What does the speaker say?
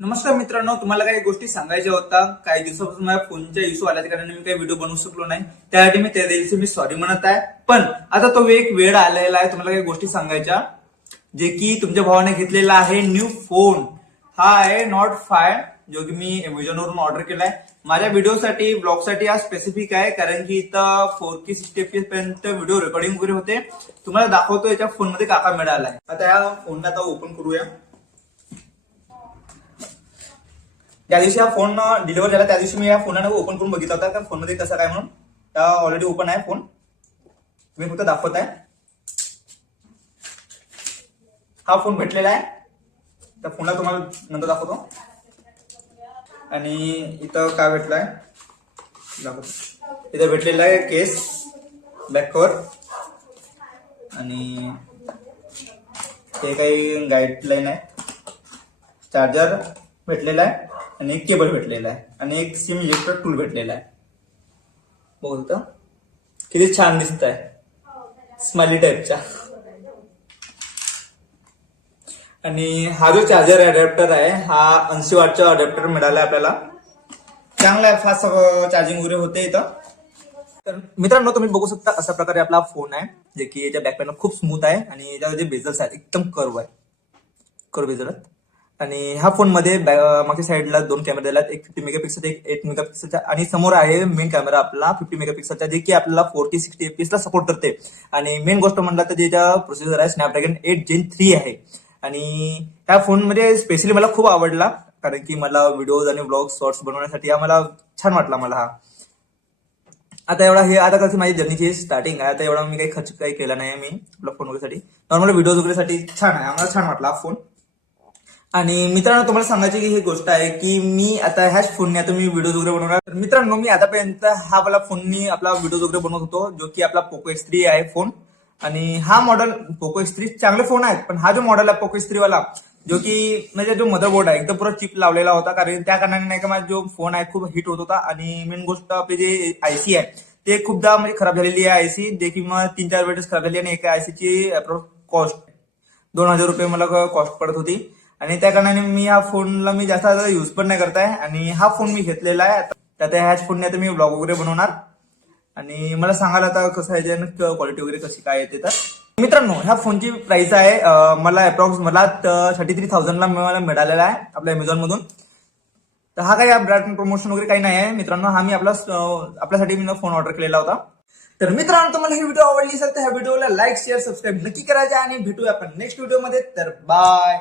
नमस्कार मित्रांनो, तुम्हाला काही गोष्टी सांगायच्या होता. काही दिवसापासून माझ्या फोनच्या इश्यू आल्याच्या कारणाने मी काही व्हिडिओ बनवू शकलो नाही. त्यासाठी मी त्या दिवशी मी सॉरी म्हणत आहे. पण आता तो एक वेळ आलेला आहे तुम्हाला काही गोष्टी सांगायच्या, जे की तुमच्या भावाने घेतलेला आहे न्यू फोन. हा आहे नॉट 5, जो की मी अमेझॉन वरून ऑर्डर केलाय. माझ्या व्हिडिओसाठी ब्लॉगसाठी हा स्पेसिफिक आहे, कारण की इथं 4K 60 FPS पर्यंत व्हिडिओ रेकॉर्डिंग वगैरे होते. तुम्हाला दाखवतो याच्या फोनमध्ये काका मिळालाय. आता या फोनला आता ओपन करूया. ज्या दिवशी हा फोन डिलिव्हर झाला त्या दिवशी मी या फोनला ओपन करून बघितला होता, फोन मध्ये कसं काय म्हणून. ऑलरेडी ओपन आहे फोन, तुम्ही फक्त दाखवत आहे. हा फोन भेटलेला आहे, त्या फोनला तुम्हाला नंतर दाखवतो. आणि इथं काय भेटलाय दाखवतो. इथं भेटलेला आहे केस, बॅक कव्हर, आणि ते काही गाईडलाईन आहे. चार्जर भेटलेला आहे, आणि एक केबल भेटलेला आहे, आणि एक सिम इलेक्ट्रिक टूल भेटलेला आहे. बोलतो किती छान दिसत आहे, स्माइली टाईपचा. आणि हा जो चार्जर अडॅप्टर आहे, हा 80 वॉटचा अडॅप्टर मिळाला आपल्याला. चांगला आहे, फास्ट चार्जिंग वगैरे होते इथं. तर मित्रांनो, तुम्ही बघू शकता अशा प्रकारे आपला फोन आहे, जे की याच्या बॅक पॅनल खूप स्मूथ आहे, आणि याच्या जे बेजल्स आहेत एकदम कर्व आहे, कर्व बेजल आहेत. आणि ह्या फोन मध्ये मागच्या साईडला 2 कॅमेरे दिलात, एक 50 मेगापिक्सलचा, एक 8 मेगापिक्सलचा, आणि समोर आहे मेन कॅमेरा आपला 50 मेगापिक्सलचा, जे की आपल्याला 4K 60 FPS ला सपोर्ट करते. आणि मेन गोष्ट म्हणलं तर त्याचा प्रोसेसर आहे स्नॅपड्रॅगन 8 Gen 3 आहे. आणि ह्या फोन मध्ये स्पेशली मला खूप आवडला, कारण की मला व्हिडिओज आणि ब्लॉग शॉर्ट्स बनवण्यासाठी हा मला छान वाटला मला हा. आता कसं माझी जर्नीची स्टार्टिंग आहे, आता एवढा मी काही खर्च काही केला नाही मी आपल्या फोन वगैरेसाठी. नॉर्मल व्हिडिओज वगैरेसाठी छान आहे, आम्हाला छान वाटला हा फोन. आणि मित्रांनो, तुम्हाला सांगायची की ही गोष्ट आहे की मी आता ह्याच फोनने आता मी व्हिडिओ वगैरे बनवणार. तर मित्रांनो, मी आतापर्यंत हा आपला फोननी आपला व्हिडिओ वगैरे बनवत होतो, जो की आपला पोको X3 आहे फोन. आणि हा मॉडेल पोको X3 चांगले फोन आहेत, पण हा जो मॉडेल आहे पोको X3 वाला, जो की म्हणजे जो मदरबोर्ड आहे एकदम पुरा चिप लावलेला होता, कारण त्या कारणाने नाही का माझा जो फोन आहे खूप हिट होत होता. आणि मेन गोष्ट आपली जे आयसी आहे ते खूपदा म्हणजे खराब झालेली आहे आयसी, जे की मग 3-4 वेळेस खराब झाली, आणि एका आयसीची कॉस्ट 2000 रुपये मला कॉस्ट पडत होती. आणि त्या कारणाने मी हा फोनला मी जास्त युज पण नाही करताय, आणि हा फोन मी घेतलेला आहे. त्यात ह्याच फोनने आता मी ब्लॉग वगैरे बनवणार. आणि मला सांगायला आता कसं आहे क्वालिटी वगैरे कशी काय येते. तर मित्रांनो, ह्या फोनची प्राइस आहे मला अप्रॉक्स 33,000 ला मला मिळालेला आहे आपल्या अमेझॉन मधून. तर हा काही ब्रँड प्रमोशन वगैरे काही नाही आहे मित्रांनो, हा मी आपल्यासाठी मी फोन ऑर्डर केलेला होता. तर मित्रांनो, तुम्हाला ही व्हिडिओ आवडली असेल तर ह्या व्हिडिओला लाईक, शेअर, सबस्क्राईब नक्की करायचे, आणि भेटूया आपण नेक्स्ट व्हिडिओमध्ये. तर बाय.